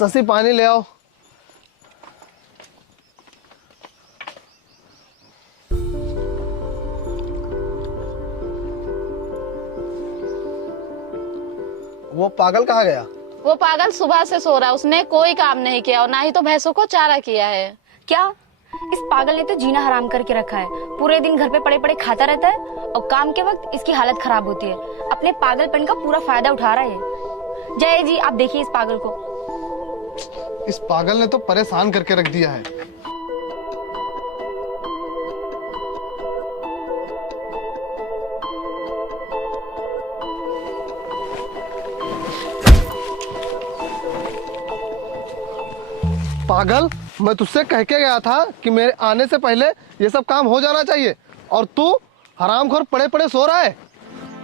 शशि पानी ले आओ। वो पागल कहाँ गया? वो पागल सुबह से सो रहा है, उसने कोई काम नहीं किया और ना ही तो भैंसों को चारा किया है। क्या? इस पागल ने तो जीना हराम करके रखा है। पूरे दिन घर पे पड़े पड़े खाता रहता है और काम के वक्त इसकी हालत खराब होती है। अपने पागलपन का पूरा फायदा उठा रहा है। जय जी, आप देखिए इस पागल को। इस पागल ने तो परेशान करके रख दिया है। पागल, मैं तुझसे कह के गया था कि मेरे आने से पहले ये सब काम हो जाना चाहिए और तू हरामखोर पड़े पड़े सो रहा है।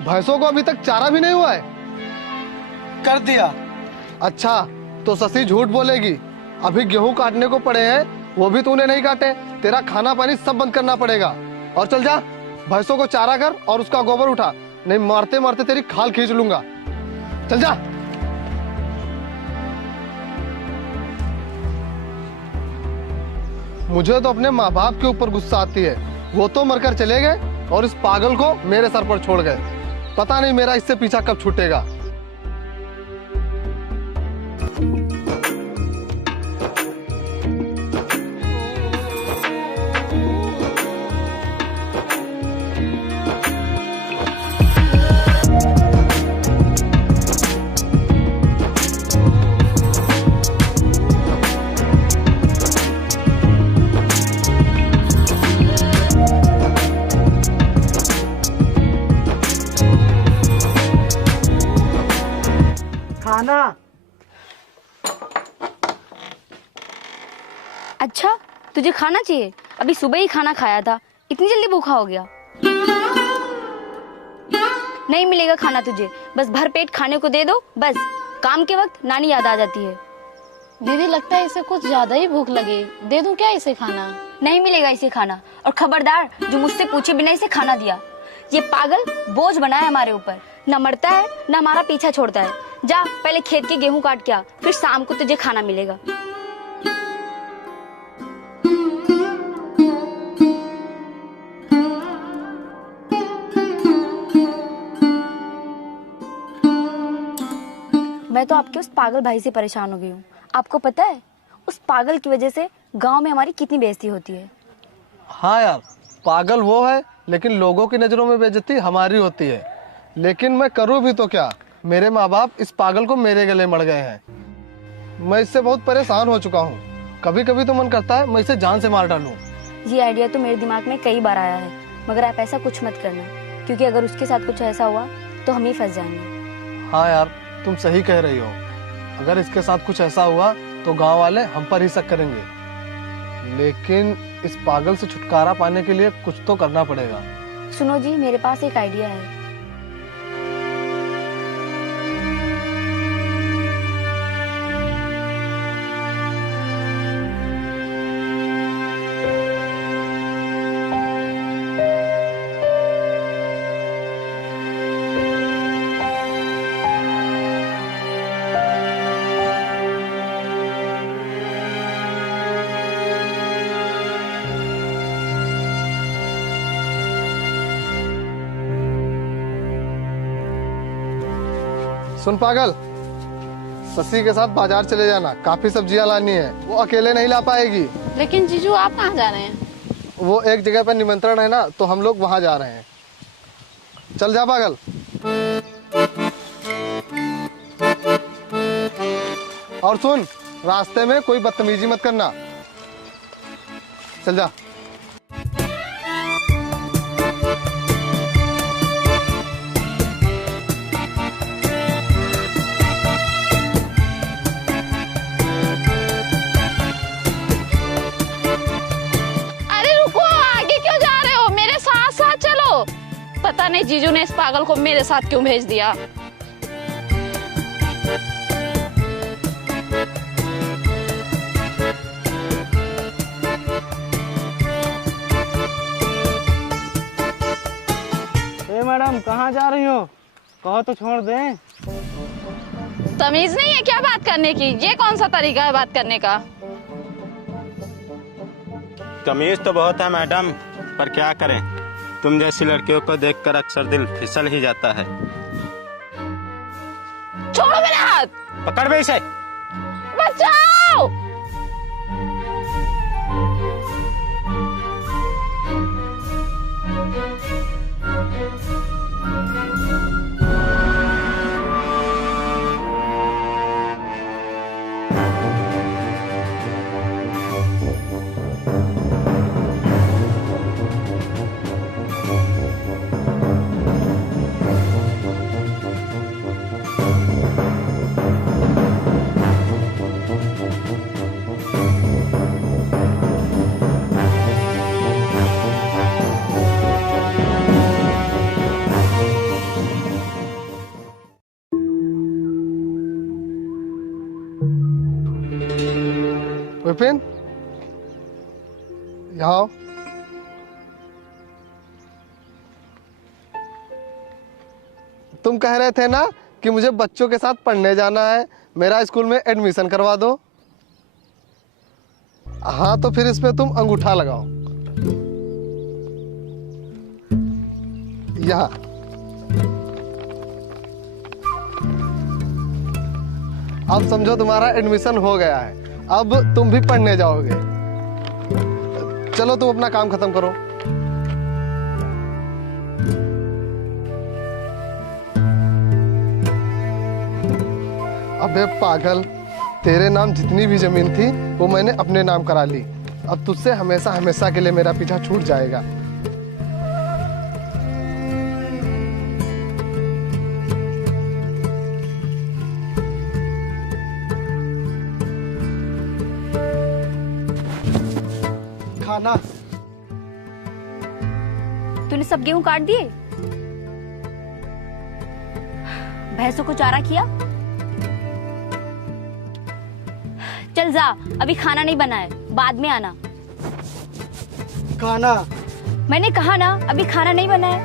भैंसों को अभी तक चारा भी नहीं हुआ है। कर दिया। अच्छा, तो शशि झूठ बोलेगी। अभी गेहूं काटने को पड़े हैं, वो भी तूने नहीं काटे। तेरा खाना पानी सब बंद करना पड़ेगा। और चल जा, भैंसों को चारा कर और उसका गोबर उठा, नहीं मारते मारते तेरी खाल खींच लूंगा। चल जा। मुझे तो अपने माँ बाप के ऊपर गुस्सा आती है। वो तो मरकर चले गए और इस पागल को मेरे सर पर छोड़ गए। पता नहीं मेरा इससे पीछा कब छूटेगा। खाना। अच्छा, तुझे खाना चाहिए? अभी सुबह ही खाना खाया था, इतनी जल्दी भूखा हो गया? नहीं मिलेगा खाना तुझे, बस भर पेट खाने को दे दो। बस काम के वक्त नानी याद आ जाती है। दीदी, लगता है इसे कुछ ज्यादा ही भूख लगी। दे दूं क्या इसे खाना? नहीं मिलेगा इसे खाना। और खबरदार जो मुझसे पूछे बिना इसे खाना दिया। ये पागल बोझ बना है हमारे ऊपर, न मरता है न हमारा पीछा छोड़ता है। जा पहले खेत के गेहूं काट के आ, फिर शाम को तुझे खाना मिलेगा। मैं तो आपके उस पागल भाई से परेशान हो गई हूँ। आपको पता है उस पागल की वजह से गांव में हमारी कितनी बेइज्जती होती है। हाँ यार, पागल वो है लेकिन लोगों की नजरों में बेइज्जती हमारी होती है। लेकिन मैं करूँ भी तो क्या? मेरे माँ बाप इस पागल को मेरे गले मड़ गए हैं। मैं इससे बहुत परेशान हो चुका हूँ। कभी कभी तो मन करता है मैं इसे जान से मार डालूं। ये आइडिया तो मेरे दिमाग में कई बार आया है, मगर आप ऐसा कुछ मत करना, क्योंकि अगर उसके साथ कुछ ऐसा हुआ तो हम ही फंस जाएंगे। हाँ यार, तुम सही कह रही हो। अगर इसके साथ कुछ ऐसा हुआ तो गांव वाले हम पर ही शक करेंगे। लेकिन इस पागल से छुटकारा पाने के लिए कुछ तो करना पड़ेगा। सुनो जी, मेरे पास एक आइडिया है। सुन पागल, शशि के साथ बाजार चले जाना, काफी सब्जियां लानी है। वो अकेले नहीं ला पाएगी। लेकिन जीजू, आप कहाँ जा रहे हैं? वो एक जगह पर निमंत्रण है ना, तो हम लोग वहां जा रहे हैं। चल जा पागल। और सुन, रास्ते में कोई बदतमीजी मत करना। चल जा। पता नहीं जीजू ने इस पागल को मेरे साथ क्यों भेज दिया। ए मैडम, कहाँ जा रही हो? कहो तो छोड़ दें। तमीज नहीं है क्या बात करने की? ये कौन सा तरीका है बात करने का? तमीज तो बहुत है मैडम, पर क्या करें, तुम जैसी लड़कियों को देखकर अक्सर दिल फिसल ही जाता है। छोड़ो मेरा हाथ। पकड़ बे इसे। बचाओ। विपिन, यहाँ आओ। तुम कह रहे थे ना कि मुझे बच्चों के साथ पढ़ने जाना है, मेरा स्कूल में एडमिशन करवा दो। हाँ, तो फिर इस पे तुम अंगूठा लगाओ। यहाँ। अब समझो तुम्हारा एडमिशन हो गया है, अब तुम भी पढ़ने जाओगे। चलो तुम अपना काम खत्म करो। अबे पागल, तेरे नाम जितनी भी जमीन थी वो मैंने अपने नाम करा ली। अब तुझसे हमेशा हमेशा के लिए मेरा पीछा छूट जाएगा। खाना। तूने सब गेहूं काट दिए? भैंसों को चारा किया? चल जा, अभी खाना नहीं बना है, बाद में आना। खाना। मैंने कहा ना, अभी खाना नहीं बना है।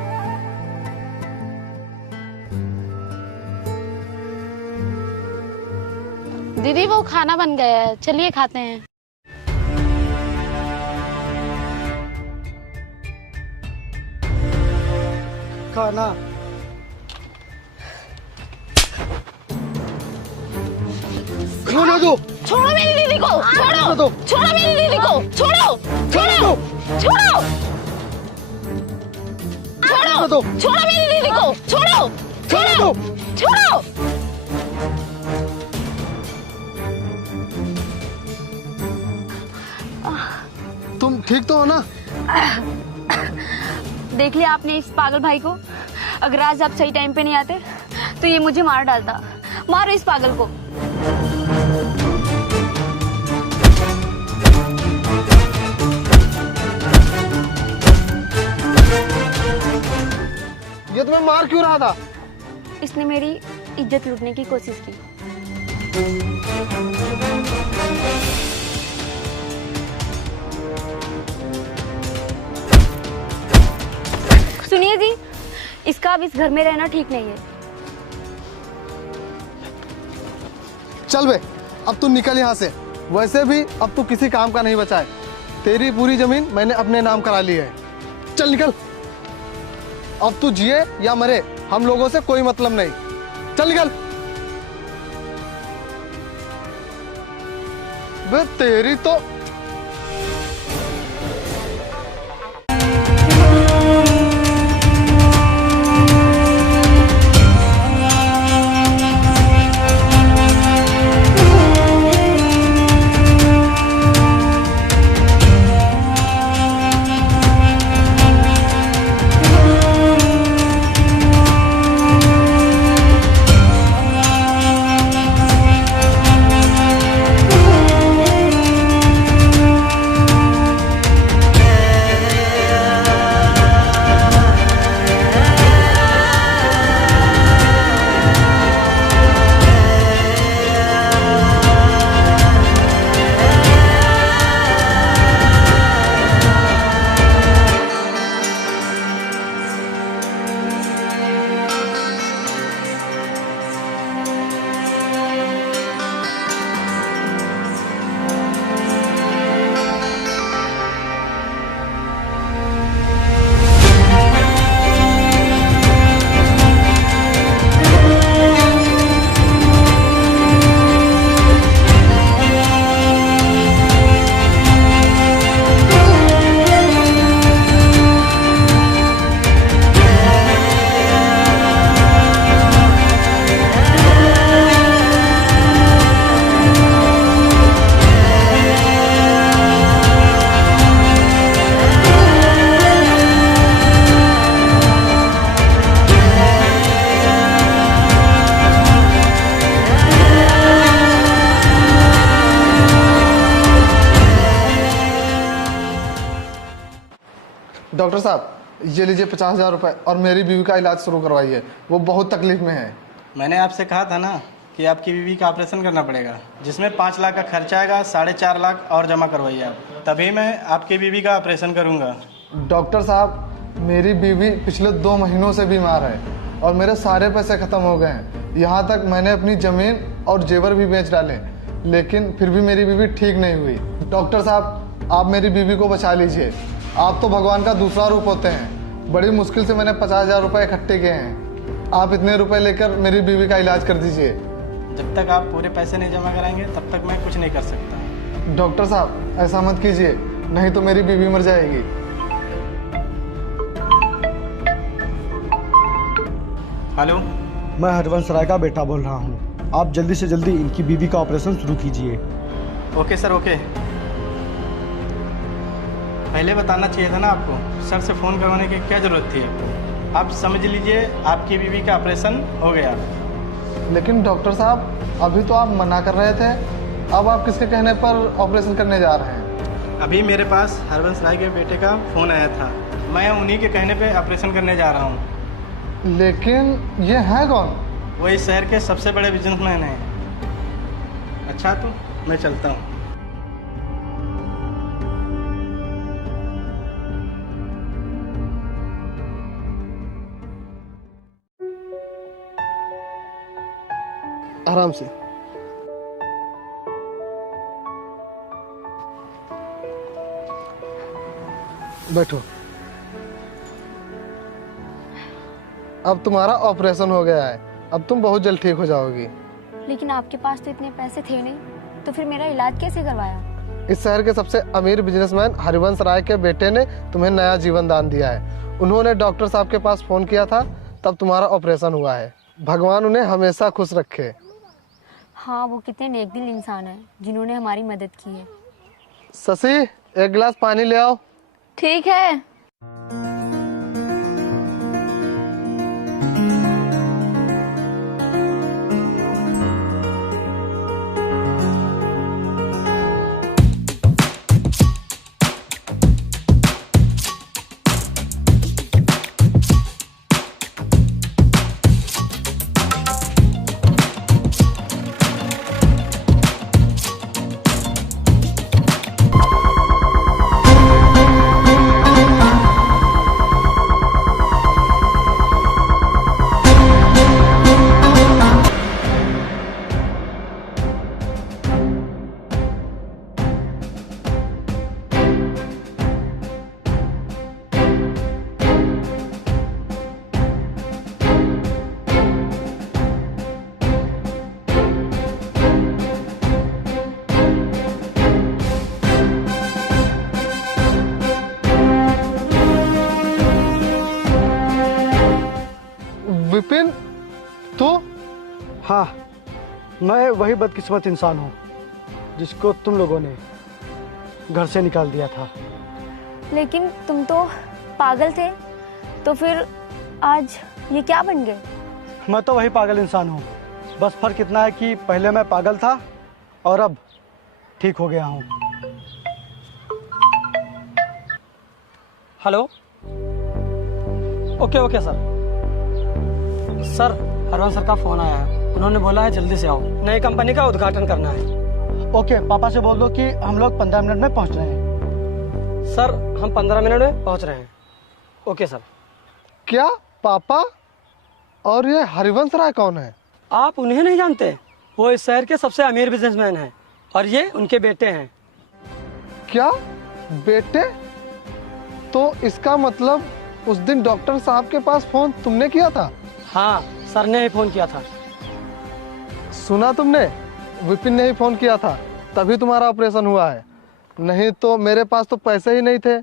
दीदी वो खाना बन गया है, चलिए खाते हैं। खाना। खाने दो। छोड़ो मेरी दीदी को, छोड़ो, दो। छोड़ो मेरी दीदी को, छोड़ो, छोड़ो, छोड़ो, छोड़ो, दो। छोड़ो मेरी दीदी को, छोड़ो, छोड़ो, छोड़ो। तुम ठीक तो हो ना? देख लिया आपने इस पागल भाई को? अगर आज आप सही टाइम पे नहीं आते तो ये मुझे मार डालता। मारो इस पागल को। ये तुम्हें मार क्यों रहा था? इसने मेरी इज्जत लूटने की कोशिश की। सुनिए जी, इसका अब इस घर में रहना ठीक नहीं है। चल बे, अब तू निकल यहाँ से। वैसे भी अब तू किसी काम का नहीं बचा है। तेरी पूरी जमीन मैंने अपने नाम करा ली है। चल निकल। अब तू जिए या मरे, हम लोगों से कोई मतलब नहीं। चल निकल। बे तेरी तो डॉक्टर साहब, ये लीजिए 50,000 रुपये और मेरी बीवी का इलाज शुरू करवाइए, वो बहुत तकलीफ में है। मैंने आपसे कहा था ना कि आपकी बीवी का ऑपरेशन करना पड़ेगा, जिसमें 5 लाख का खर्चा आएगा, 4.5 लाख और जमा करवाइए आप, तभी मैं आपकी बीवी का ऑपरेशन करूंगा। डॉक्टर साहब, मेरी बीवी पिछले 2 महीनों से बीमार है और मेरे सारे पैसे खत्म हो गए हैं। यहाँ तक मैंने अपनी ज़मीन और जेवर भी बेच डाले, लेकिन फिर भी मेरी बीवी ठीक नहीं हुई। डॉक्टर साहब, आप मेरी बीवी को बचा लीजिए। आप तो भगवान का दूसरा रूप होते हैं। बड़ी मुश्किल से मैंने 50,000 रुपये इकट्ठे किए हैं। आप इतने रुपए लेकर मेरी बीवी का इलाज कर दीजिए। जब तक आप पूरे पैसे नहीं जमा कराएंगे तब तक मैं कुछ नहीं कर सकता। डॉक्टर साहब, ऐसा मत कीजिए, नहीं तो मेरी बीवी मर जाएगी। हेलो, मैं हरवंश राय का बेटा बोल रहा हूँ। आप जल्दी से जल्दी इनकी बीवी का ऑपरेशन शुरू कीजिए। Okay sir, okay. पहले बताना चाहिए था ना आपको, सर से फ़ोन करवाने की क्या ज़रूरत थी आपको। आप समझ लीजिए, आपकी बीवी का ऑपरेशन हो गया। लेकिन डॉक्टर साहब, अभी तो आप मना कर रहे थे, अब आप किसके कहने पर ऑपरेशन करने जा रहे हैं? अभी मेरे पास हरवंश राय के बेटे का फ़ोन आया था, मैं उन्हीं के कहने पे ऑपरेशन करने जा रहा हूँ। लेकिन ये है कौन? वो इस शहर के सबसे बड़े बिजनेसमैन हैं। अच्छा, तो मैं चलता हूँ। आराम से। बैठो। अब तुम्हारा ऑपरेशन हो गया है, अब तुम बहुत जल्द ठीक हो जाओगी। लेकिन आपके पास तो इतने पैसे थे नहीं, तो फिर मेरा इलाज कैसे करवाया? इस शहर के सबसे अमीर बिजनेसमैन हरिवंश राय के बेटे ने तुम्हें नया जीवन दान दिया है। उन्होंने डॉक्टर साहब के पास फोन किया था, तब तुम्हारा ऑपरेशन हुआ है। भगवान उन्हें हमेशा खुश रखे। हाँ, वो कितने नेकदिल इंसान हैं जिन्होंने हमारी मदद की है। शशि, 1 गिलास पानी ले आओ। ठीक है। विपिन, तू? हाँ, मैं वही बदकिस्मत इंसान हूँ जिसको तुम लोगों ने घर से निकाल दिया था। लेकिन तुम तो पागल थे, तो फिर आज ये क्या बन गए? मैं तो वही पागल इंसान हूँ, बस फर्क इतना है कि पहले मैं पागल था और अब ठीक हो गया हूँ। Hello, okay sir. Sir, Harvansh sir का फोन आया है, उन्होंने बोला है जल्दी से आओ, नई कंपनी का उद्घाटन करना है। ओके, पापा से बोल दो कि हम लोग 15 मिनट में पहुंच रहे हैं। सर, हम 15 मिनट में पहुंच रहे हैं। Okay sir. क्या पापा? और ये हरिवंश राय कौन है? आप उन्हें नहीं जानते? वो इस शहर के सबसे अमीर बिजनेसमैन हैं और ये उनके बेटे हैं। क्या बेटे? तो इसका मतलब उस दिन डॉक्टर साहब के पास फोन तुमने किया था? हाँ, सर ने ही फोन किया था। सुना तुमने? विपिन ने ही फोन किया था, तभी तुम्हारा ऑपरेशन हुआ है। नहीं तो मेरे पास तो पैसे ही नहीं थे,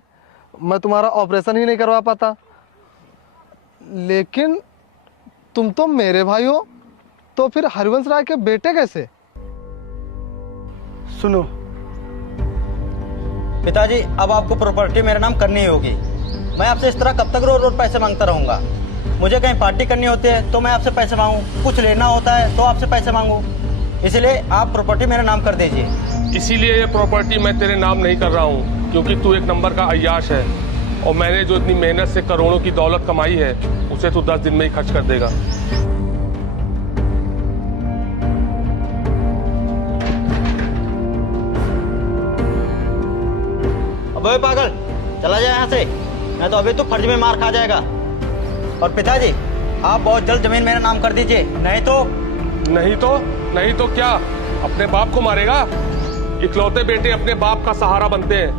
मैं तुम्हारा ऑपरेशन ही नहीं करवा पाता। लेकिन तुम तो मेरे भाई हो, तो फिर हरिवंश राय के बेटे कैसे? सुनो पिताजी, अब आपको प्रॉपर्टी मेरे नाम करनी ही होगी। मैं आपसे इस तरह कब तक रोज रोज पैसे मांगता रहूंगा? मुझे कहीं पार्टी करनी होती है तो मैं आपसे पैसे मांगू, कुछ लेना होता है तो आपसे पैसे मांगू, इसलिए आप प्रॉपर्टी मेरे नाम कर दीजिए। इसीलिए ये प्रॉपर्टी मैं तेरे नाम नहीं कर रहा हूँ, क्योंकि तू एक नंबर का अय्याश है। और मैंने जो इतनी मेहनत से करोड़ों की दौलत कमाई है उसे तू 10 दिन में ही खर्च कर देगा। अबे पागल, चला जाए यहाँ से, मैं तो अभी तो फर्ज में मार खा जाएगा। और पिताजी, आप बहुत जल्द जमीन मेरा नाम कर दीजिए, नहीं तो क्या अपने बाप को मारेगा? इकलौते बेटे अपने बाप का सहारा बनते हैं,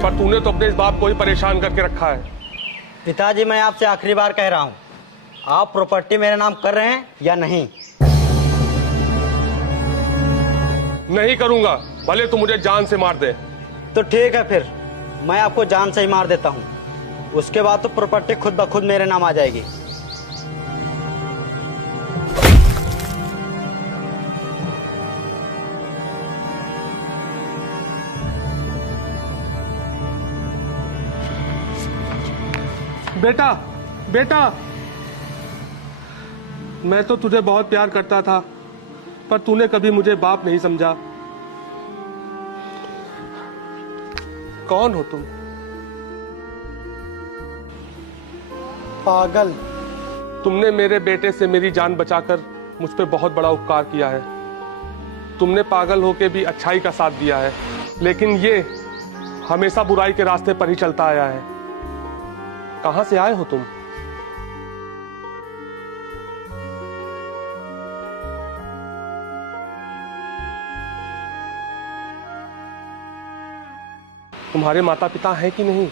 पर तूने तो अपने इस बाप को ही परेशान करके रखा है। पिताजी, मैं आपसे आखिरी बार कह रहा हूँ, आप प्रॉपर्टी मेरे नाम कर रहे हैं या नहीं? नहीं करूंगा, भले तू मुझे जान से मार दे। तो ठीक है, फिर मैं आपको जान से ही मार देता हूँ, उसके बाद तो प्रॉपर्टी खुद ब खुद मेरे नाम आ जाएगी। बेटा, बेटा, मैं तो तुझे बहुत प्यार करता था, पर तूने कभी मुझे बाप नहीं समझा। कौन हो तुम? पागल। तुमने मेरे बेटे से मेरी जान बचाकर मुझ पे बहुत बड़ा उपकार किया है। तुमने पागल होके भी अच्छाई का साथ दिया है, लेकिन ये हमेशा बुराई के रास्ते पर ही चलता आया है। कहां से आए हो तुम? तुम्हारे माता पिता हैं कि नहीं?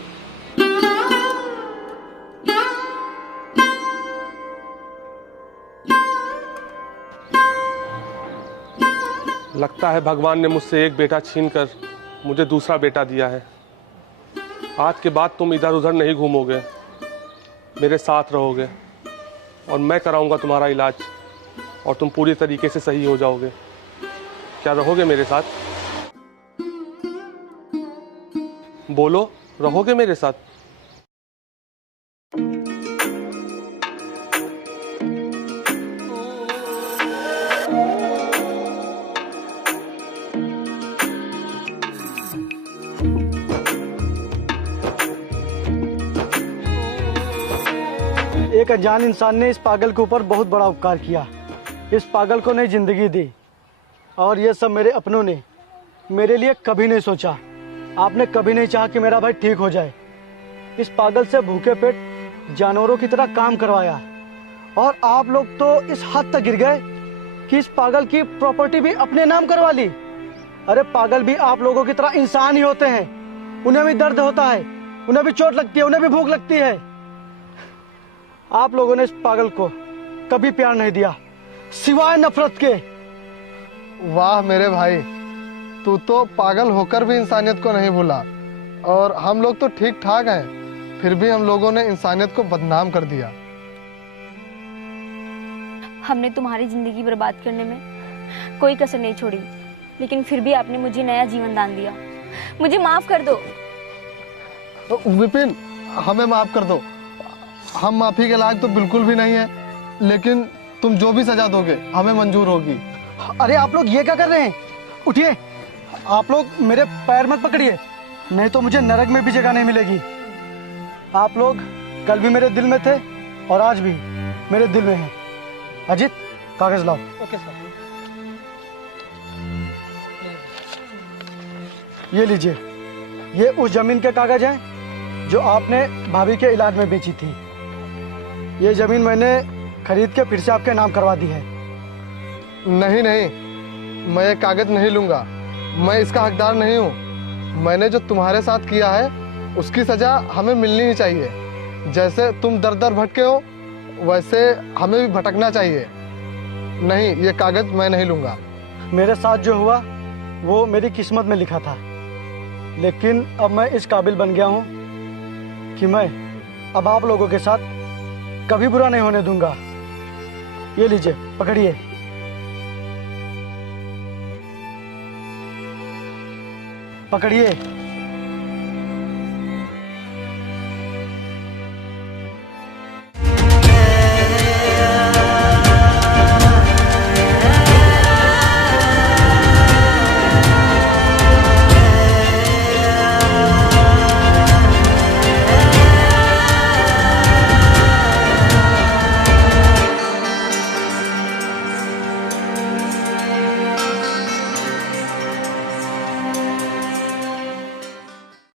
लगता है भगवान ने मुझसे एक बेटा छीनकर मुझे दूसरा बेटा दिया है। आज के बाद तुम इधर उधर नहीं घूमोगे, मेरे साथ रहोगे और मैं कराऊंगा तुम्हारा इलाज और तुम पूरी तरीके से सही हो जाओगे। क्या रहोगे मेरे साथ? बोलो, रहोगे मेरे साथ? एक अनजान इंसान ने इस पागल के ऊपर बहुत बड़ा उपकार किया। इस पागल को नई जिंदगी दी, और ये सब मेरे अपनों ने मेरे लिए कभी नहीं सोचा। आपने कभी नहीं चाहा कि मेरा भाई ठीक हो जाए। इस पागल से भूखे पेट जानवरों की तरह काम करवाया, और आप लोग तो इस हद तक गिर गए कि इस पागल की प्रॉपर्टी भी अपने नाम करवा ली। अरे पागल भी आप लोगों की तरह इंसान ही होते हैं, उन्हें भी दर्द होता है, उन्हें भी चोट लगती है, उन्हें भी भूख लगती है। आप लोगों ने इस पागल को कभी प्यार नहीं दिया, सिवाय नफरत के। वाह मेरे भाई, तू तो पागल होकर भी इंसानियत को नहीं भूला, और हम लोग तो ठीक ठाक हैं, फिर भी हम लोगों ने इंसानियत को बदनाम कर दिया। हमने तुम्हारी जिंदगी बर्बाद करने में कोई कसर नहीं छोड़ी, लेकिन फिर भी आपने मुझे नया जीवन दान दिया। मुझे माफ कर दो। विपिन, हमें माफ कर दो। हम माफी के लायक तो बिल्कुल भी नहीं है, लेकिन तुम जो भी सजा दोगे हमें मंजूर होगी। अरे आप लोग ये क्या कर रहे हैं? उठिए, आप लोग मेरे पैर मत पकड़िए, नहीं तो मुझे नरक में भी जगह नहीं मिलेगी। आप लोग कल भी मेरे दिल में थे और आज भी मेरे दिल में हैं। अजीत, कागज लाओ। Okay sir. ये लीजिए, ये उस जमीन के कागज हैं जो आपने भाभी के इलाज में बेची थी। ये जमीन मैंने खरीद के फिर से आपके नाम करवा दी है। नहीं नहीं, मैं ये कागज नहीं लूंगा, मैं इसका हकदार नहीं हूँ। मैंने जो तुम्हारे साथ किया है उसकी सजा हमें मिलनी ही चाहिए। जैसे तुम दर दर भटके हो, वैसे हमें भी भटकना चाहिए। नहीं, ये कागज मैं नहीं लूंगा। मेरे साथ जो हुआ वो मेरी किस्मत में लिखा था, लेकिन अब मैं इस काबिल बन गया हूँ कि मैं अब आप लोगों के साथ कभी बुरा नहीं होने दूंगा। ये लीजिए, पकड़िए। पकड़िए।